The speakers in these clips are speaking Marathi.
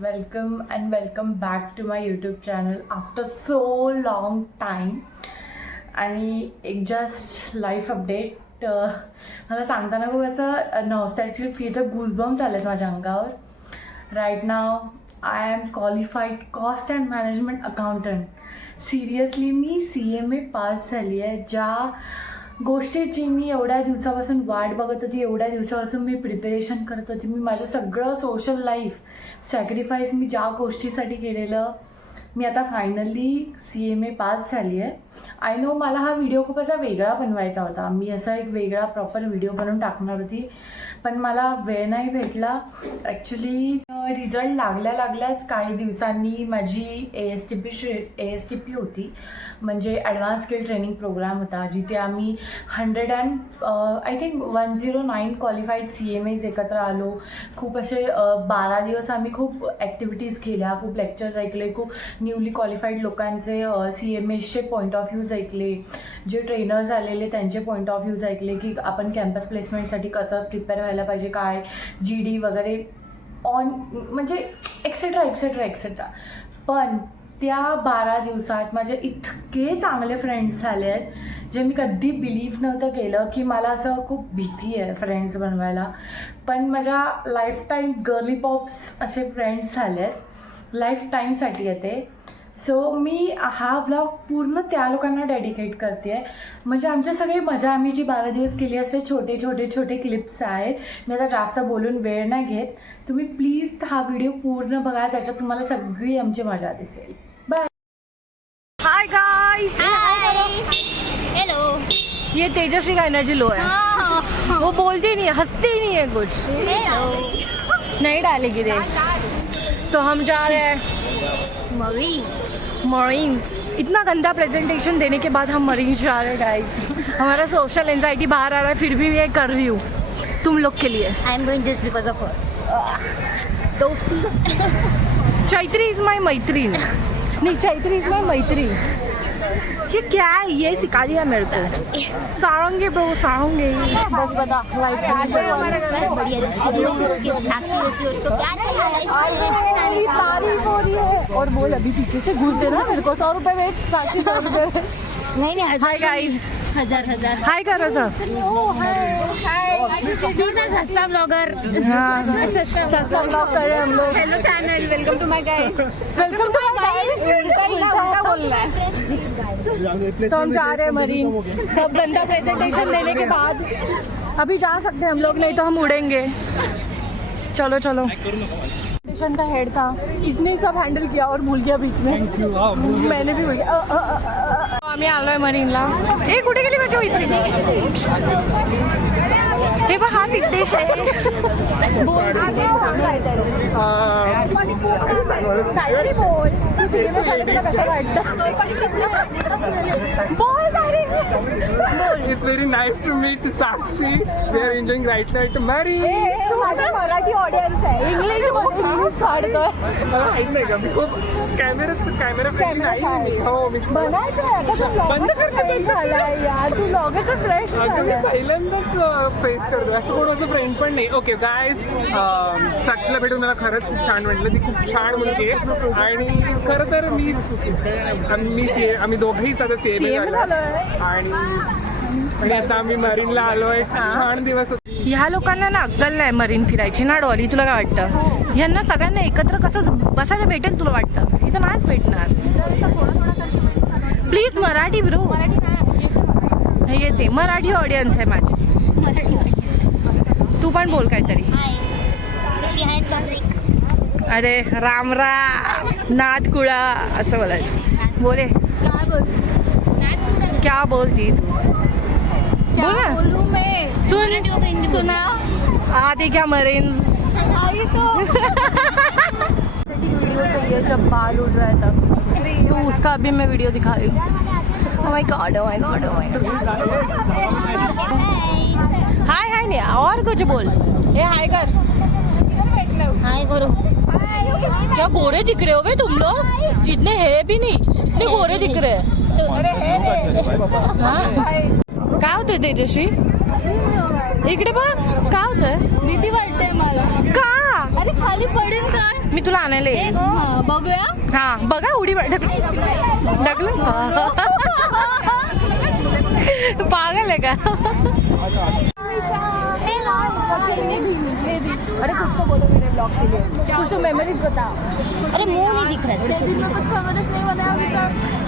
welcome and welcome back to my YouTube channel after so long time. आणि एक जस्ट लाईफ अपडेट मला सांगताना खूप असं नॉस्टॅल्जिक फील तर गूजबम्स आलेत माझ्या अंगावर. Right now I am qualified cost and management accountant. Seriously मी CMA पास झाली आहे. ज्या गोष्टीची मी एवढ्या दिवसापासून वाट बघत होती, एवढ्या दिवसापासून मी प्रिपरेशन करत होती, मी माझं सगळं सोशल लाईफ सॅक्रिफाईस मी ज्या गोष्टीसाठी केलेलं, मी आता फायनली CMA पास झाली आहे. आय नो मला हा व्हिडिओ खूप असा वेगळा बनवायचा होता. मी असा एक वेगळा प्रॉपर व्हिडिओ बनवून टाकणार होती, पण मला वेळ नाही भेटला. ॲक्च्युली रिझल्ट लागल्याच काही दिवसांनी माझी ASTP होती, म्हणजे ॲडव्हान्स स्किल ट्रेनिंग प्रोग्राम होता, जिथे आम्ही 109 क्वालिफाईड CMAs एकत्र आलो. खूप असे 12 दिवस आम्ही खूप ॲक्टिव्हिटीज केल्या, खूप लेक्चर्स ऐकले, खूप न्यूली क्वालिफाईड लोकांचे CMAsचे पॉईंट ऑफ व्ह्यूज ऐकले, जे ट्रेनर्स आलेले त्यांचे पॉईंट ऑफ व्ह्यूज ऐकले की आपण कॅम्पस प्लेसमेंटसाठी कसं प्रिपेअर व्हायला पाहिजे, काय GD वगैरे ऑन म्हणजे एक्सेट्रा. पण त्या 12 दिवसात माझे इतके चांगले फ्रेंड्स झाले आहेत, जे मी कधी बिलीव्ह नव्हतं केलं की मला असं खूप भीती आहे फ्रेंड्स बनवायला. पण माझ्या लाईफ टाईम गर्ली पॉप्स असे फ्रेंड्स झाले आहेत, लाईफ टाईमसाठी येते. सो मी हा ब्लॉग पूर्ण त्या लोकांना डेडिकेट करते आहे. म्हणजे आमचे सगळे मजा आम्ही जी 12 दिवस केली असे छोटे क्लिप्स आहेत. मी आता जास्त बोलून वेळ नाही घेत. तुम्ही प्लीज हा व्हिडिओ पूर्ण बघा, त्याच्यात तुम्हाला सगळी आमची मजा दिसेल. बाय. Hi guys. हेलो. ये तेजस्वी का एनर्जी लो है. वो बोलती नहीं है, हंसती नहीं है, कुछ नहीं डालेगी रे. तो हम जा रहे हैं मरीन्स. इतना गंदा प्रेजेंटेशन देने के बाद हम मरीन्स जा रहे हैं गाइस. हमारा सोशल एंजाइटी बाहर आ रहा है, फिर भी मैं कर रही हूँ तुम लोग के लिए. I am going just because of her. दोस्ती. चैत्री इज माई मैत्रीन. नहीं, चैत्री इज माई मैत्रीन. ये क्या है, ये सिखा दिया मेरे को. सारंगे ब्रो, सारंगे. बस बता लाइफ बढ़िया तारीफ हो रही है. और बोल अभी पीछे से घुस देना मेरे को. 100 रुपये वेट. 100 रुपये. नहीं हाय गाइस. हजार हाय करो सब. सस्ता ब्लॉगर. हाँ, सस्ता ब्लॉग कर रहे हैं हम लोग. Hello channel, welcome to my guys. Welcome to my guys. उल्टा बोल रहा है. तो हम जा रहे हैं मरीन. सब गंदा प्रेजेंटेशन देने के बाद अभी जा सकते हैं हम लोग, नहीं तो हम उड़ेंगे. चलो प्रेजेंटेशन का हेड था, इसने सब हैंडल किया और भूल गया बीच में. मैंने भी भूल गया. आम्ही आलोय मरीनला. ए कुठे गेली माझी मैत्रीण? हे बघ, हा सिद्धेश आहे. बोल काहीतरी बोल. It's very nice to meet Sakshi. We are enjoying right now at Marines. Marathi audience आहे. इंग्लिश काढतोय. माहित नाही का, मी खूप कॅमेरा फ्रेंडली नाही मी. हो, मी बंद करते. झालाय यार, तू लगेच फ्रेश अगं मी पहिल्यांदाच फेस करतोय, असं कोणाचं फ्रेंड पण नाही. ओके गाईज, साक्षीला भेटून मला खरंच खूप छान वाटलं. ती खूप छान मुलगी आहे. आणि खरं तर आम्ही दोघंही सध्या CMA झालो आणि आता आम्ही मरीनला आलोय. छान दिवस. ह्या लोकांना ना अक्कल नाही मरीन फिरायची ना. डॉली, तुला काय वाटतं? ह्यांना सगळ्यांना एकत्र कसं बसायला भेटेल तुला वाटतं? इथं नाच भेटणार. Please Marathi bro. येते मराठी ऑडियन्स आहे माझी. तू पण बोल काहीतरी. अरे राम नादकुळा असं बोलायचं. बोले क्या बोलती तू? बोला. सुना आधी क्या मरीन. वीडियो चाहिए जब बाल उड़ रहा है तब. तो उसका अभी मैं वीडियो दिखा रही हूँ. Oh my god. हाय नहीं और कुछ बोल. ये हाय कर. हाय करो. क्या गोरे दिख रहे हो बे तुम लोग? जितने है भी नहीं, इतने गोरे दिख रहे हैं. काय होतं तेजस्वी? इकडे बघ, काय होतं? भीती वाटते मला. का? अरे खाली पडेल काय? मी तुला आणायला येईल. हा, बघूया. हा बघा उडी ढकलू पागल आहे का? अरे कुछ तो बोलो मेरे ब्लॉग के लिए, कुछ तो मेमोरीज बता. अरे मुंह नहीं दिख रहा.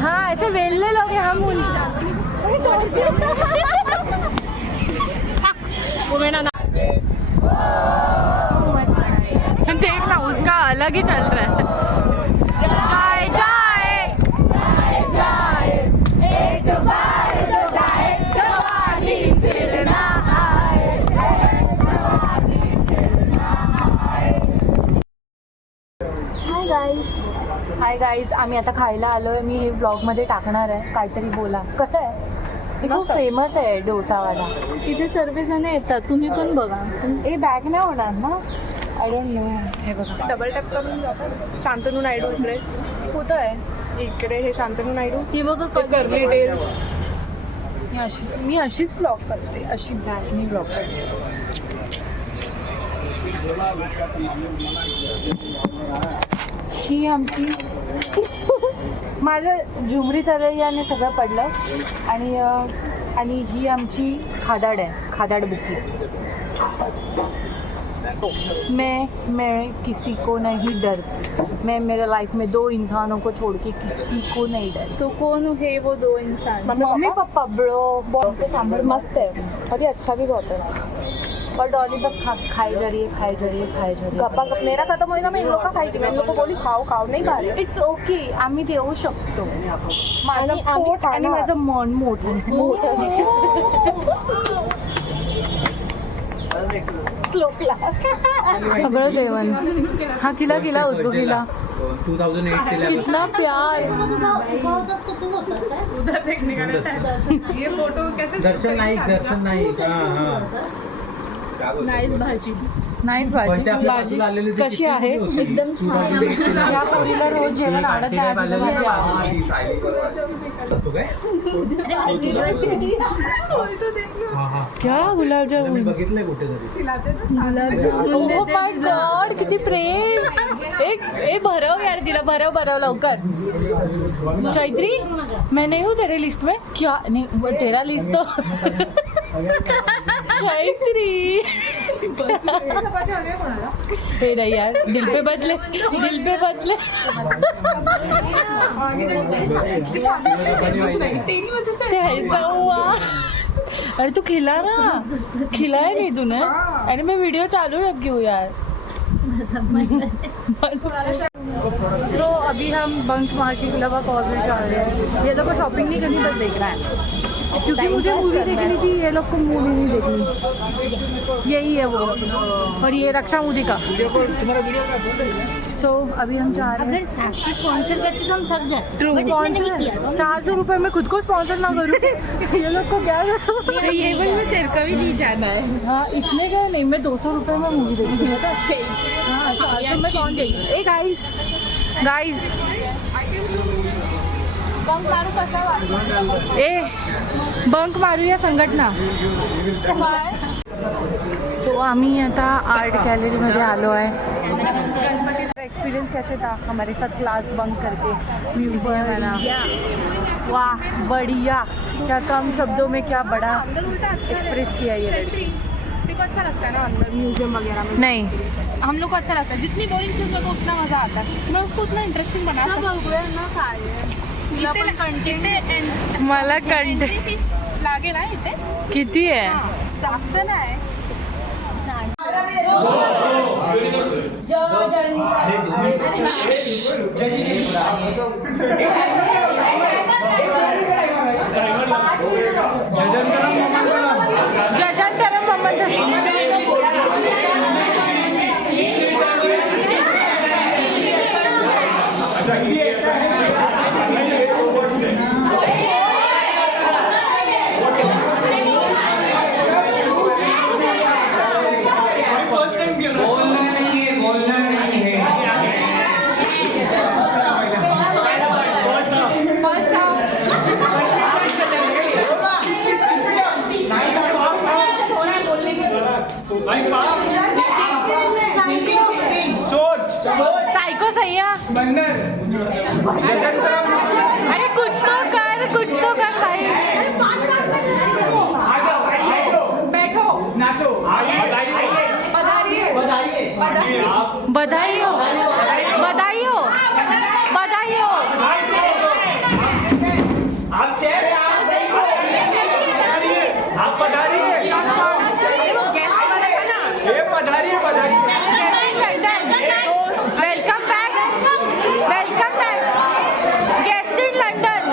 हाँ ऐसे वेल्ले लोग हैं हम उन्हीं देख ना उसका अलग ही चल रहा है. जाए जाए जाए एक बार जो जाए जवानी फिर ना आए. हाय गाईज आम्ही आता खायला आलोय. मी हे ब्लॉगमध्ये टाकणार आहे. काहीतरी बोला. कसं आहे? ते खूप फेमस आहे डोसावाला. इथे सर्व जण येतात, तुम्ही पण बघा. हे बॅग नाही होणार ना? I don't know. हे बघा डबल टॅप करून जातो. शांतनू नायडू इकडे कुठं आहे? इकडे हे शांतनू नायडू. ही बघा कर्ली टेल्स. मी अशीच ब्लॉग करते. अशी बॅगनी ब्लॉग करते. ही आमची माझं झुमरी तरयाने सगळं पडलं आणि ही आमची खादाड आहे. खादाड बुकी. मैं किसी को नहीं डरती. मैं मेरे लाइफ में 2 इंसानों को छोड़ के किसी को नहीं डरती. तो कौन है वो 2 इंसान? Mummy papa bro. बहुत सांभर मस्त है. अभी अच्छा भी बहुत है. और डॉली बस खाई जा रही है. गप्पा गप मेरा खत्म होएगा. मैं इन लोग का खाई. मैं इन लोग को बोली खाओ खाओ. नाही खा रही. It's okay. आम्ही देऊ शकतो. माझं आणि आम्ही पोट आणि खाणार. माझं मन मोठं. स्लोपला सगळं जेवण. हा किला उसको किला 2008 से कितना प्यार. उधर देखने का रहता है. ये फोटो कैसे दर्शन नाईक हाँ नाईस भाजी. नाईस भाजी कशी आहे? एकदम छान. या पोरीला रोज जेवण आवडत नाही. क्या गुलाबजामुन. बघितलंय कुठेतरी. ओह माय गॉड किती प्रेम. एक भरव यार तिला. भरव लवकर. चैत्री मैं नहीं हूँ तेरे लिस्ट में. क्या नहीं वो तेरा लिस्ट तो चैत्री. हे नाही यार. दिल पे बदले. ते ऐसा हुआ. अरे तू खिलाया नहीं तूने. अरे मैं वीडियो चालू रखी हूँ यार. तो अभी हम बंक मार के गुलाबा कॉलेज जा रहे हैं. ये लोग को शॉपिंग नहीं करनी, बस देखना है. क्योंकि मुझे मूवी देखनी थी. ये लोग को मूवी नहीं देखनी. यही है वो. और ये रक्षा मोदी का. सो अभी हम जा रहे हैं. अगर साक्षी स्पॉन्सर करती तो हम थक जाते. ट्रू. But इसने नहीं किया तो हम- 400 रुपये में खुद को स्पॉन्सर ना करूँ. ये लोग को क्या. ये में तेरे का भी नहीं जाना है. हाँ इतने का नहीं. मैं 200 रुपये में मूवी देखी. हाँ 400 में कौन गई. ए गाइस बंक मारूया संघटना. तो आम्ही आता आर्ट गॅलरीमध्ये आलो आहे. एक्सपीरियंस कैसे था हमारे साथ क्लास बंक करके म्यूजियम है ना. वाह बढ़िया. क्या कम शब्दों में क्या बड़ा एक्सप्रेस किया ये. तेरे को अच्छा लगता है ना अंदर म्यूजियम वगैरह में? नहीं हम लोग को अच्छा लगता है. जितनी बोरिंग चीज को उतना मजा आता है. मैं उसको उतना इंटरेस्टिंग बना मला कंट फीस लागेल ना इथे. किती आहे. जास्त नाही. जजंतरम ममत. सैया अरे कुछ तो कर भाई बैठो बधाई हो welcome back guest in London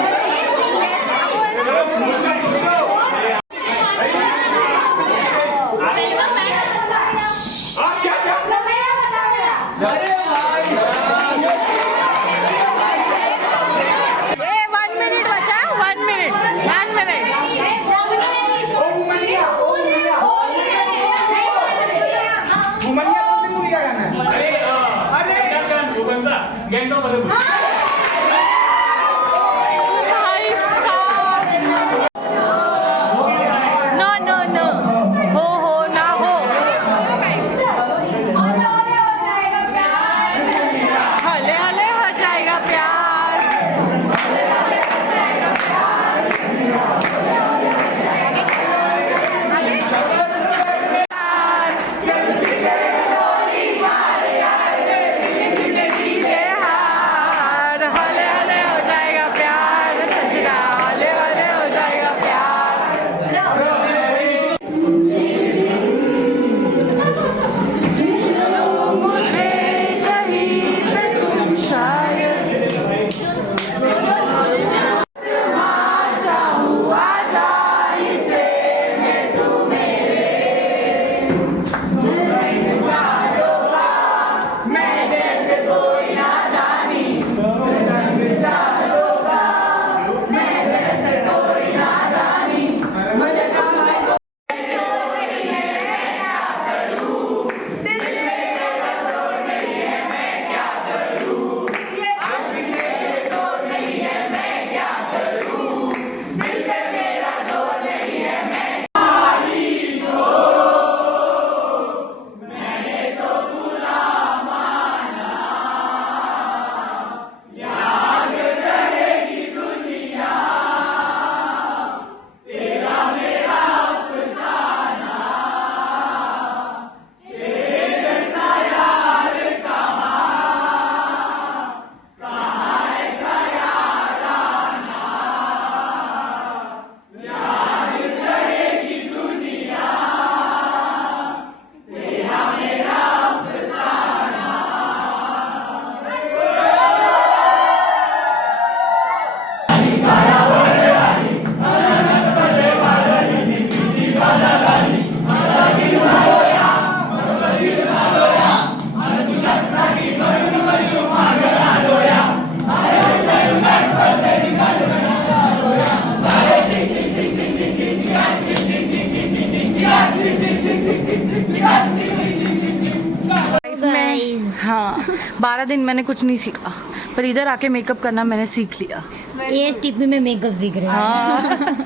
हाँ 12 दिन मैंने कुछ नहीं सीखा पर इधर आके मेकअप करना मैंने सीख लिया ASTP में मेकअप सीख रहे हैं हाँ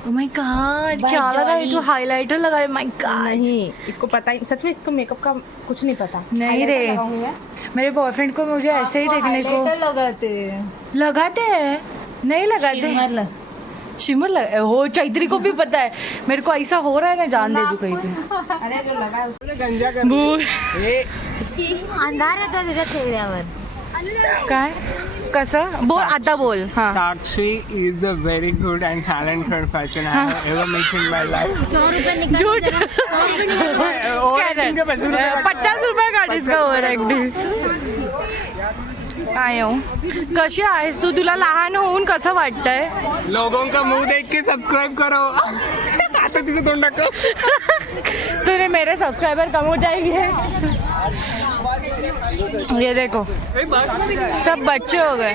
Oh my God, क्या लगा ये तो हाइलाइटर लगा है, my God। नहीं, इसको पता ही सच में इसको मेकअप का कुछ नहीं पता। नहीं रे, Highlighter लगाऊंगी मैं। मेरे बॉयफ्रेंड को मुझे ऐसे ही देखने को लगाते हैं नहीं लगाते शिमर लगा हो चैत्री को भी पता है मेरे को ऐसा हो रहा है ना जान दे दू कहीं पे अरे जो लगा है उसने गंजा कर बोल अंधार आहे तो तुझ्या चेहऱ्यावर काय कसं बोल आता बोल हाँ Sakshi is a very good and talented person I have ever met in my life. 100 रुपये निकाल झूठ जरा, 100 रुपये निकाल। Overacting के 50 रुपये काट. 50 रुपये काढ इसका ओव्हर ऍक्टिंग काय हो कशी आहेस तू तुला लहान होऊन कसं वाटतंय लोगों का मुंह देख के सब्सक्राइब करो आता तिचं तोंड टाक तेरे मेरे सब्सक्राइबर कम हो जाएंगे ये देखो सब बच्चे हो गए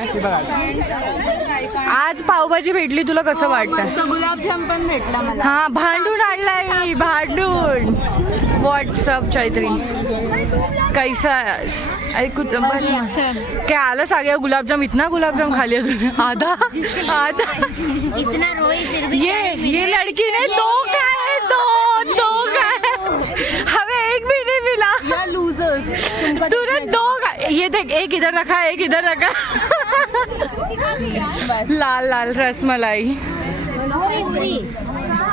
आज पावभाजी भेटली तुला कसं वाटतं गुलाबजाम पण भेटला मला हा भांडून आणलाय मी भांडून व्हॉट्सअप चैत्री कैसा ऐकू बस क्या आलं साग्या गुलाबजाम इतना गुलाबजाम खा लिया तूने आधा आधा इतना रोई फिर भी ये लड़की ने दो खाए दो खाए हमें एक भी नहीं मिला लूजर्स तूने दो ये देख, एक इधर रखा एक इधर रखा लाल लाल रसमलाई।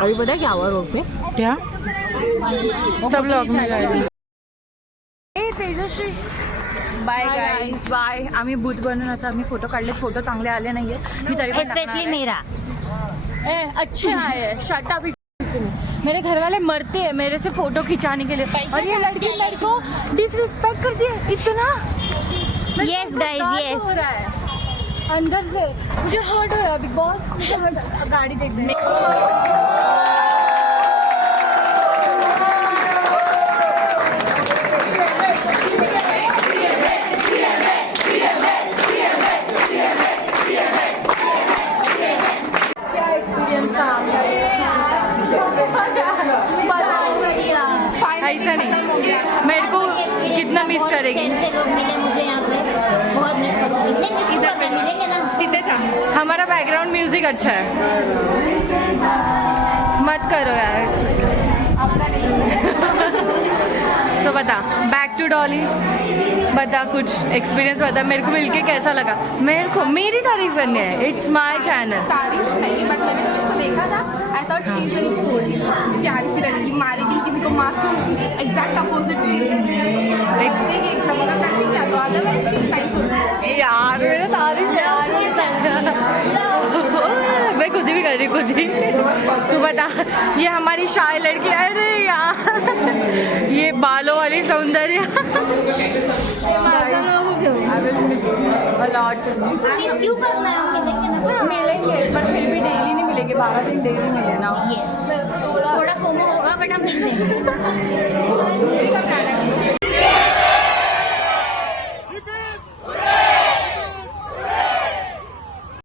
अभी पता है क्या हुआ रोड पे? क्या सब लोग में गए। Tejashree bye guys bye. आम्ही बूथ बनून आता, आम्ही फोटो काढले, फोटो चांगले आले नाहीये, मी तरी पण स्पेशली मेरा. अच्छे आए. Shut up. मेरे घर वाले मरते हैं मेरे से फोटो खिंचाने के लिए, और ये लड़की मेरे को डिसरिस्पेक्ट करती है इतना. Yes, guys, yes. हो रहा है अंदर से, मुझे हर्ट हो रहा है. बिग बॉस मुझे हर्ट. गाड़ी देख दे. ऐसा नहीं, मेरे को कितना मिस करेगी. लोग मिले मुझे यहाँ पे, बहुत मिस करूँगी. नहीं मिस करूँगी, मिलेंगे ना. तिथे सांग. हमारा बैकग्राउंड म्यूजिक अच्छा है. मत करो यार. सो बता, बैक टू डॉली, बता कुछ एक्सपीरियंस बता. मेरे को मिलके कैसा लगा? मेरे को मेरी तारीफ करनी है. It's my channel. तारीफ नहीं, बट मैंने जब इसको देखा था I thought she is very fool. प्यारी सी लड़की, मारेगी किसी को, मासूम सी, एग्जैक्ट अपोजिट शी. एकदम अगर करती क्या तो अदरवाइज शी इज नाइस. यार मेरा तारीफ यार. मैं खुद भी कर रही, खुद ही. तू बता, ये हमारी शाय लड़की. अरे यार ये बालों वाली सौंदर्य. मिस क्यों करना है? हम मिलेंगे ना. मिलेंगे पर फिर भी डेली नहीं मिलेंगे. 12 दिन डेली मिले ना. Yes. थोड़ा फोमो होगा बट हम मिल लेंगे. का प्लान है.